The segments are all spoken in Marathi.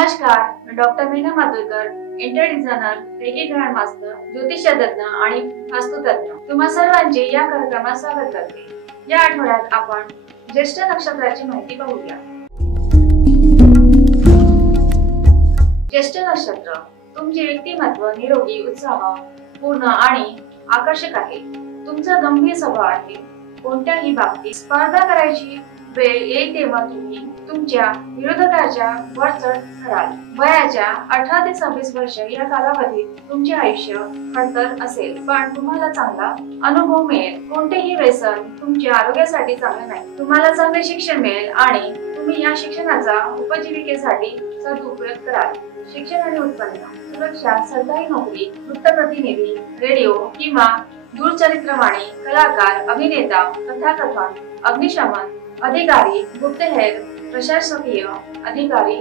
नमस्कार, मी doctor Meena Maturkar, interior designer, reiki grand master, ज्योतिषतज्ञ आणि वास्तुतज्ञ. तुम्हा सर्वांचे या कार्यक्रमात स्वागत करते. या आठवड्यात आपण ज्येष्ठ नक्षत्राची माहिती पाहूया. ज्येष्ठ नक्षत्र तुमचे व्यक्तिमत्व निरोगी, उत्साह पूर्ण आणि आकर्षक आहे. तुमचा गंभीर स्वभाव आहे. कोणत्याही बाबतीत स्पर्धा करायची वेळ येईल तेव्हा तुम्ही तुमच्या विरोधकाच्या वरचढ ठराल. वयाच्या 18 ते 26 वर्ष या कालावधीत तुमचे आयुष्य खडतर असेल, पण तुम्हाला चांगला अनुभव मिळेल. कोणतेही व्यसन तुमच्या आरोग्यासाठी चांगले नाही. तुम्हाला चांगले शिक्षण मिळेल आणि तुम्ही या शिक्षणाचा उपजीविकेसाठी सदुपयोग कराल. शिक्षण आणि उत्पन्न, सुरक्षा, सरकारी नोकरी, वृत्तप्रतिनिधी, रेडिओ किंवा दूरचित्रवाणी, कलाकार, अभिनेता, कथाकथन, अग्निशमन अधिकारी, गुप्तहेर, प्रशासकीय अधिकारी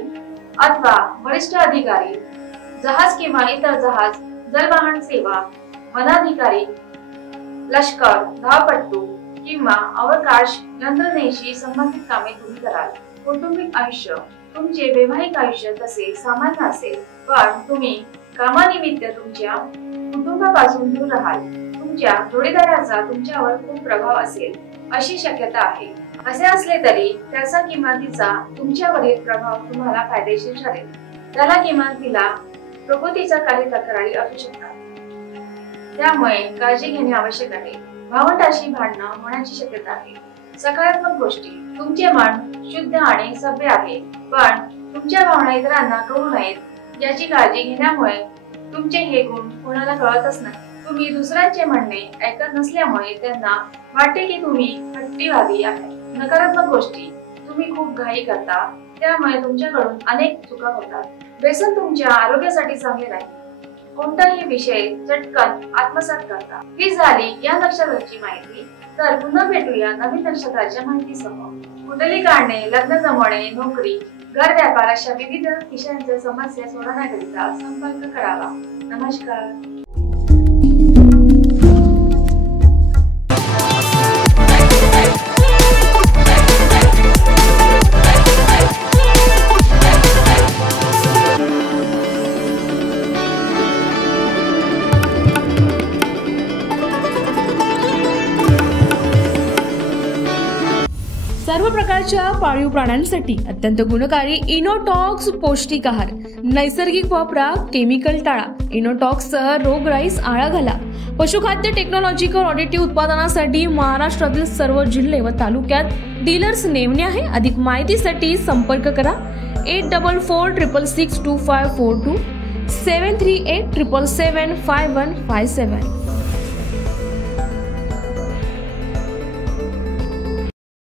अथवा वरिष्ठ अधिकारी, जहाज किंवा इतर जहाज, जलवाहन सेवा, वनाधिकारी, लष्कर, धावपटू किंवा अवकाश यंत्रणेशी संबंधित कामे तुम्ही कराल. कौटुंबिक आयुष्य, तुमचे वैवाहिक आयुष्य तसे सामान्य असेल, पण तुम्ही कामानिमित्त तुमच्या कुटुंबापासून दूर राहाल. तुमच्या जोडीदाराचा तुमच्यावर खूप प्रभाव असेल अशी शक्यता आहे. असे असले तरी त्याचा किंवा तिचा तुमच्यावरील प्रभाव तुम्हाला फायदेशीर ठरेल. त्याला किंवा तिला प्रकृतीच्या काही तक्रारी असू शकतात, त्यामुळे काळजी घेणे आवश्यक आहे. भावंडाशी भांडण होण्याची शक्यता आहे. सकारात्मक गोष्टी, तुमचे मन शुद्ध आणि सभ्य आहे, पण तुमच्या भावना इतरांना कळू नयेत याची काळजी घेण्यामुळे तुमचे हे गुण कोणाला कळतच नाही. तुम्ही दुसऱ्यांचे म्हणणे ऐकत नसल्यामुळे त्यांना वाटते की तुम्ही हट्टीवादी आहे. नकारात्मक गोष्टी, तुम्ही खूप घाई करता, त्यामुळे तुमच्याकडून अनेक चुका होतात. व्यसन तुमच्या आरोग्यासाठी चांगले नाही. कोणताही विषय चटकन आत्मसात करता. ही झाली या नक्षत्राची माहिती. तर पुन्हा भेटूया नवीन नक्षत्राच्या माहितीसह. कुंडली काढणे, लग्न जमवणे, नोकरी, घर, व्यापार अशा विविध विषयांच्या समस्या सोडवण्याकरिता संपर्क करावा. नमस्कार. सर्व प्रकारच्या पाळीव प्राण्यांसाठी अत्यंत गुणकारी इनोटॉक्स पौष्टिक आहार. नैसर्गिक वापरा, केमिकल टाळा. इनोटॉक्ससह रोगराईस आळा घाला. पशुखाद्य टेक्नॉलॉजिकल ऑडिटिव्ह उत्पादनासाठी महाराष्ट्रातील सर्व जिल्हे व तालुक्यात डीलर्स नेमणे आहे. अधिक माहितीसाठी संपर्क करा 8446625542 738775157.